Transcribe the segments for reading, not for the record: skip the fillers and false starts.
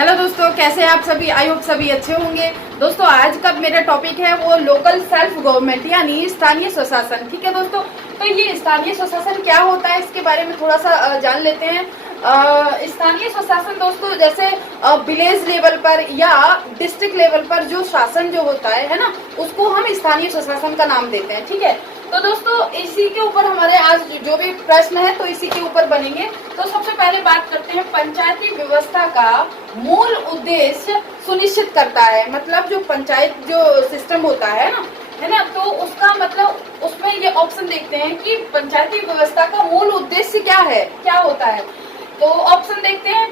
Hello दोस्तों, कैसे हैं आप सभी। आई होप सभी अच्छे होंगे। दोस्तों, आज का मेरा टॉपिक है वो लोकल सेल्फ गवर्नमेंट यानी स्थानीय स्वशासन। ठीक है दोस्तों, तो ये स्थानीय स्वशासन क्या होता है इसके बारे में थोड़ा सा जान लेते हैं। स्थानीय स्वशासन दोस्तों जैसे विलेज लेवल पर या डिस्ट्रिक्ट लेवल पर जो शासन जो होता है ना, उसको हम स्थानीय स्वशासन का नाम देते हैं। ठीक है, तो दोस्तों इसी के ऊपर हमारे आज जो भी प्रश्न है तो इसी के ऊपर बनेंगे। तो सबसे पहले बात करते हैं, पंचायती व्यवस्था का मूल उद्देश्य सुनिश्चित करता है। मतलब जो पंचायत जो सिस्टम होता है ना, तो उसका मतलब उसमें ये ऑप्शन देखते हैं कि पंचायती व्यवस्था का मूल उद्देश्य क्या है, क्या होता है। तो ऑप्शन देखते हैं,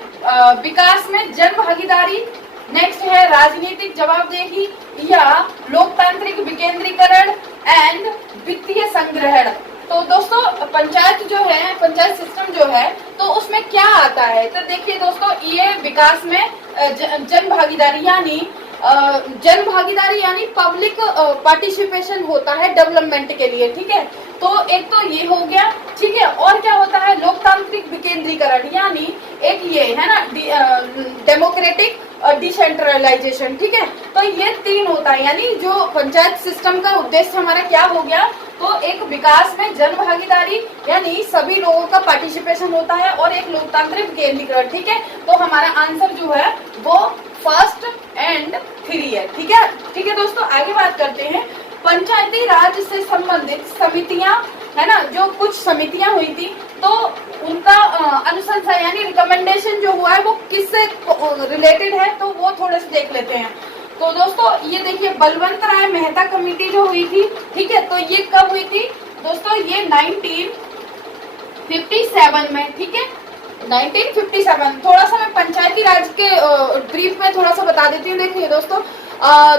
विकास में जन भागीदारी, नेक्स्ट है राजनीतिक जवाबदेही या लोकतांत्रिक विकेंद्रीकरण एंड वित्तीय संग्रहण। तो दोस्तों पंचायत जो है, पंचायत सिस्टम जो है, तो उसमें क्या आता है। तो देखिए दोस्तों, ये विकास में जन भागीदारी यानी पब्लिक पार्टिसिपेशन होता है डेवलपमेंट के लिए। ठीक है, तो एक तो ये हो गया। ठीक है, और क्या होता है, लोकतांत्रिक विकेंद्रीकरण यानी एक ये है ना डेमोक्रेटिक डिसेंट्रलाइजेशन। ठीक है, तो ये तीन होता है। यानी जो पंचायत सिस्टम का उद्देश्य हमारा क्या हो गया, तो एक विकास में जन भागीदारी यानी सभी लोगों का पार्टिसिपेशन होता है और एक लोकतांत्रिक विकेंद्रीकरण। ठीक है, तो हमारा आंसर जो है वो फर्स्ट एंड 3 है। ठीक है, ठीक है दोस्तों, आगे बात करते हैं। पंचायती राज से संबंधित समितियां है ना, जो कुछ समितियां हुई थी, तो उनका अनुशंसा यानी रिकमेंडेशन जो हुआ है वो किससे रिलेटेड है, तो वो थोड़े से देख लेते हैं। तो दोस्तों ये देखिए, बलवंत राय मेहता कमेटी जो हुई थी, ठीक है, तो ये कब हुई थी दोस्तों, ये 1957 में। ठीक है, 1957। थोड़ा सा मैं पंचायती राज के ब्रीफ में थोड़ा सा बता देती हूँ। देखिए दोस्तों,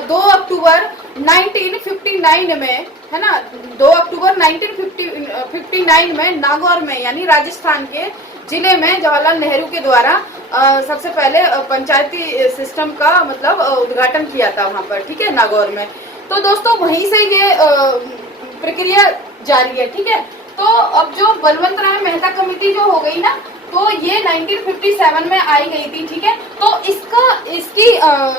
2 अक्टूबर 1959 में है ना, 2 अक्टूबर 1959 में नागौर में यानी राजस्थान के जिले में जवाहरलाल नेहरू के द्वारा सबसे पहले पंचायती सिस्टम का मतलब उद्घाटन किया था वहां पर। ठीक है, नागौर में। तो दोस्तों वहीं से ये प्रक्रिया जारी है। ठीक है, तो अब जो बलवंत राय मेहता कमेटी जो हो गई ना, तो ये 1957 में आई गई थी। ठीक है, तो इसकी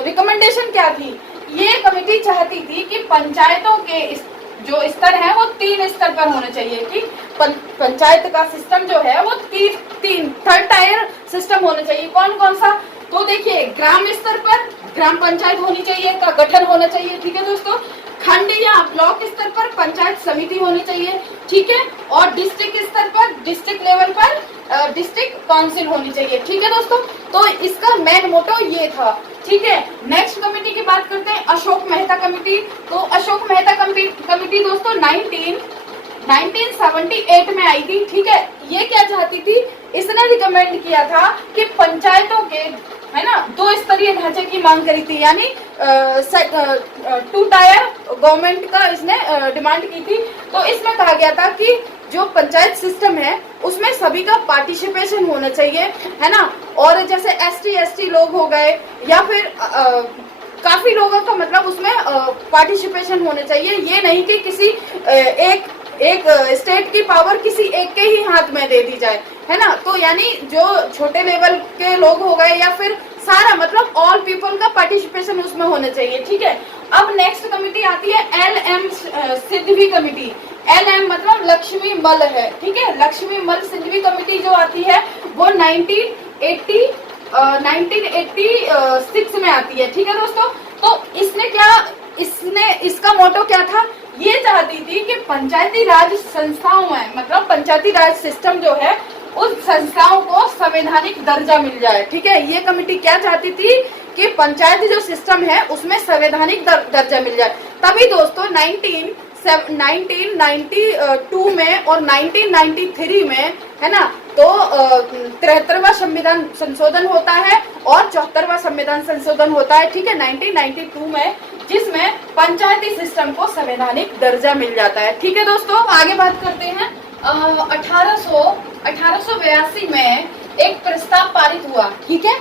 रिकमेंडेशन क्या थी, ये कमेटी चाहती थी कि पंचायतों के जो स्तर है वो 3 स्तर पर होने चाहिए। कि पंचायत का सिस्टम जो है वो थर्ड टायर सिस्टम होना चाहिए। कौन कौन सा, तो देखिए, ग्राम स्तर पर ग्राम पंचायत होनी चाहिए, का गठन होना चाहिए। ठीक है दोस्तों, खंड या ब्लॉक स्तर पर पंचायत समिति होनी चाहिए। ठीक है, और डिस्ट्रिक्ट स्तर पर, डिस्ट्रिक्ट लेवल पर डिस्ट्रिक्ट काउंसिल होनी चाहिए। ठीक है दोस्तों, तो इसका मेन मोटो ये था। ठीक है, नेक्स्ट कमेटी की बात करते हैं, अशोक मेहता कमेटी। तो अशोक मेहता कमेटी दोस्तों 1978 में आई थी। ठीक है, ये क्या चाहती थी, इसने रिकमेंड किया था कि पंचायतों के है ना 2 स्तरीय ढांचे की मांग करी थी, यानी 2 टायर गवर्नमेंट का इसने डिमांड की थी। तो इसमें कहा गया था कि जो पंचायत सिस्टम है उसमें सभी का पार्टिसिपेशन होना चाहिए, है ना। और जैसे ST लोग हो गए या फिर काफी लोगों का मतलब उसमें पार्टिसिपेशन होना चाहिए। ये नहीं कि किसी एक स्टेट की पावर किसी एक के ही हाथ में दे दी जाए, है ना। तो यानी जो छोटे लेवल के लोग हो गए या फिर सारा मतलब ऑल पीपल का पार्टिसिपेशन उसमें होना चाहिए। ठीक है, अब नेक्स्ट कमेटी आती है LM सिद्धवी कमेटी। LM मतलब लक्ष्मी मल है। ठीक है, लक्ष्मी मल सिद्धवी कमेटी जो आती है वो 1986 में आती है। ठीक है दोस्तों, तो इसका मोटो क्या था, ये चाहती थी कि पंचायती राज संस्थाओं में मतलब पंचायती राज सिस्टम जो है उस संस्थाओं को संवैधानिक दर्जा मिल जाए। ठीक है, ये कमेटी क्या चाहती थी कि पंचायती जो सिस्टम है उसमें संवैधानिक दर्जा मिल जाए। तभी दोस्तों 1992 में और 1993 में है ना, तो 73वां संविधान संशोधन होता है और 74वां संविधान संशोधन होता है। ठीक है, 1992 में, जिसमें पंचायती सिस्टम को संवैधानिक दर्जा मिल जाता है। ठीक है दोस्तों, आगे बात करते हैं। 1882 में एक प्रस्ताव पारित हुआ। ठीक है,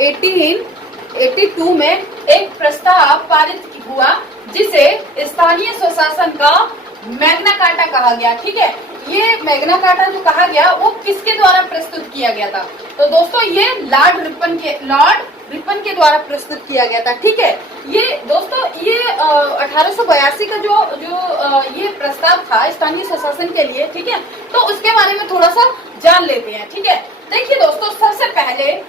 1882 में एक प्रस्ताव पारित हुआ जिसे स्थानीय स्वशासन का मैग्ना कार्टा कहा गया। ठीक है, ये मैग्ना कार्टा जो कहा गया वो किसके द्वारा प्रस्तुत किया गया था, तो दोस्तों ये लॉर्ड रिपन के द्वारा प्रस्तुत किया गया था। ठीक है, ये दोस्तों ये 1882 का जो ये प्रस्ताव था स्थानीय स्वशासन के लिए। ठीक है, तो उसके बारे में थोड़ा सा जान लेते हैं। ठीक है, देखिए दोस्तों, सबसे पहले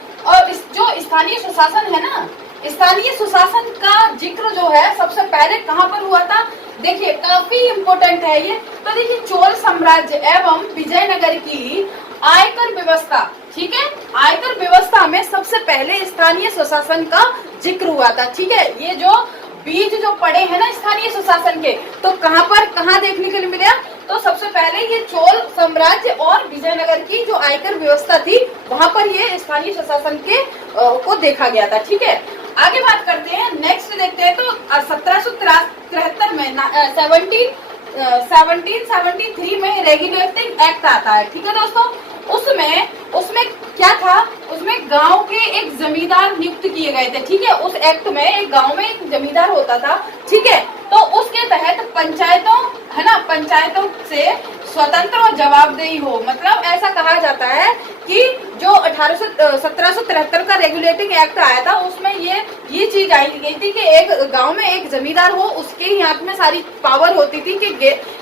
जो स्थानीय स्वशासन है ना, स्थानीय स्वशासन का जिक्र जो है सबसे पहले कहाँ पर हुआ था, देखिए काफी इम्पोर्टेंट है ये। तो देखिए, चोल साम्राज्य एवं विजयनगर की आयकर व्यवस्था, ठीक है, आयकर व्यवस्था में सबसे पहले स्थानीय स्वशासन का जिक्र हुआ था। ठीक है, ये जो बीज जो पड़े हैं ना स्थानीय स्वशासन के, तो कहाँ देखने के लिए मिला, तो सबसे पहले ये चोल साम्राज्य और विजयनगर की जो आयकर व्यवस्था थी, वहां पर ये स्थानीय स्वशासन के को देखा गया था। ठीक है, आगे बात करते हैं, नेक्स्ट देखते हैं। तो 1773 में 1773 में रेगुलेटिंग एक्ट आता है। ठीक है दोस्तों, उसमें क्या था, उसमें गांव के एक जमींदार नियुक्त किए गए थे। ठीक है, उस एक्ट में एक गांव में एक जमींदार होता था। ठीक है, तो उसके तहत पंचायतों है ना, पंचायतों से स्वतंत्र और जवाबदेही हो, मतलब ऐसा कहा जाता है कि जो 1773 का रेगुलेटिंग एक्ट आया था, उसमें ये चीज आई गई थी कि एक गांव में एक जमींदार हो, उसके ही हाथ में सारी पावर होती थी कि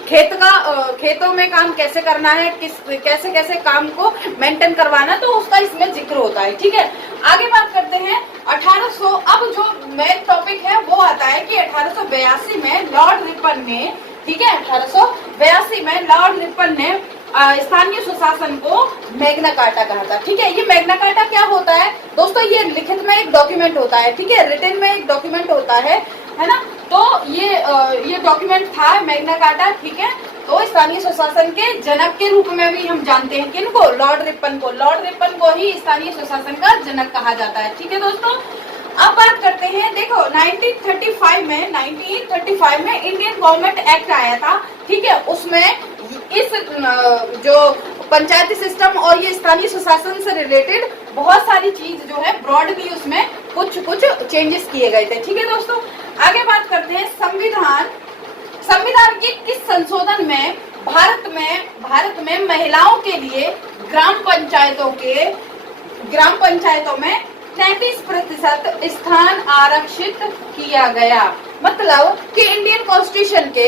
खेतों में काम कैसे करना है, कैसे काम को मेंटेन करवाना, तो उसका इसमें जिक्र होता है। ठीक है, आगे बात करते हैं 1800। अब जो मेन टॉपिक है वो आता है कि 1882 में लॉर्ड रिपन ने, ठीक है, 1882 में लॉर्ड रिपन ने स्थानीय सुशासन को मैग्ना कार्टा कहा था। ठीक है, ये मैग्ना कार्टा क्या होता है दोस्तों, ये लिखित में एक डॉक्यूमेंट होता है। ठीक है, रिटन में एक डॉक्यूमेंट होता है ना, तो ये डॉक्यूमेंट था मैग्ना कार्टा। ठीक है, तो स्थानीय सुशासन के जनक के रूप में भी हम जानते हैं किनको, लॉर्ड रिपन को। लॉर्ड रिपन को ही स्थानीय सुशासन का जनक कहा जाता है। ठीक है दोस्तों, अब बात करते हैं, देखो 1935 में इंडियन गवर्नमेंट एक्ट आया था। ठीक है, उसमें इस जो पंचायती सिस्टम और ये स्थानीय सुशासन से रिलेटेड बहुत सारी चीज जो है ब्रॉडली उसमें कुछ चेंजेस किए गए थे। ठीक है दोस्तों, आगे बात करते हैं संविधान के किस संशोधन में भारत में महिलाओं के लिए ग्राम पंचायतों में 33% स्थान आरक्षित किया गया। मतलब कि इंडियन कॉन्स्टिट्यूशन के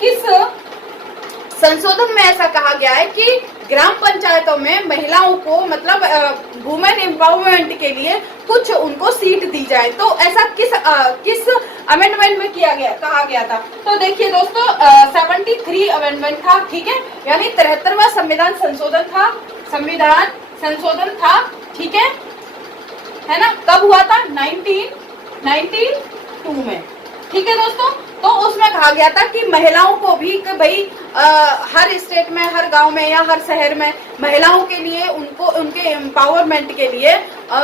किस संशोधन में ऐसा कहा गया है कि ग्राम पंचायतों में महिलाओं को, मतलब वुमेन एम्पावरमेंट के लिए कुछ उनको सीट दी जाए। तो ऐसा किस अमेंडमेंट में कहा गया था, तो देखिए दोस्तों 73 अमेंडमेंट था। ठीक है, यानी 73वां संविधान संशोधन था। ठीक है ना, कब हुआ था, 1992 में। ठीक है दोस्तों, तो उसमें कहा गया था कि महिलाओं को भी, कि भाई हर स्टेट में, हर गांव में या हर शहर में महिलाओं के लिए, उनके एम्पावरमेंट के लिए,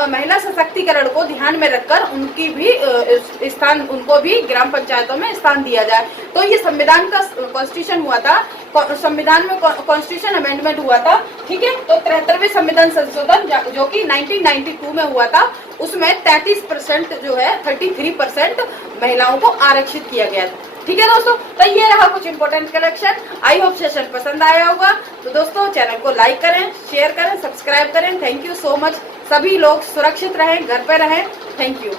महिला सशक्तिकरण को ध्यान में रखकर उनको भी ग्राम पंचायतों में स्थान दिया जाए। तो ये संविधान का कॉन्स्टिट्यूशन हुआ था, संविधान में कॉन्स्टिट्यूशन अमेंडमेंट हुआ था। ठीक है, तो 73वें संविधान संशोधन जो कि 1992 में हुआ था, उसमें 33% जो है 33% महिलाओं को आरक्षित किया गया था। ठीक है दोस्तों, तो ये रहा कुछ important collection. I hope session पसंद आया होगा। तो दोस्तों चैनल को लाइक करें, शेयर करें, सब्सक्राइब करें। Thank you so much. सभी लोग सुरक्षित रहें, घर पे रहें। Thank you.